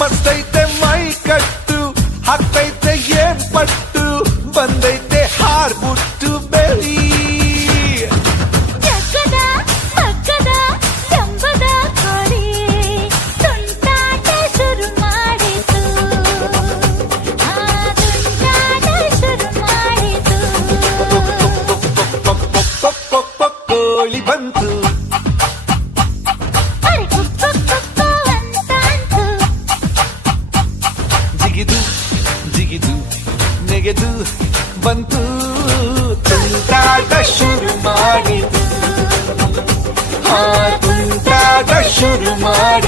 మస్తైతే my కట్టు హైతే ఏ పట్టు బందైతే hour బుట్టు బెలి ಬಂತು ಜಿಗಿದು ಜಿಗಿದು ನೆಗೆದು ಬಂತು ತುಂಟಾಟ ಶುರು ಮಾಡಿ ತುಂಟಾಟ ಶುರು ಮಾಡಿ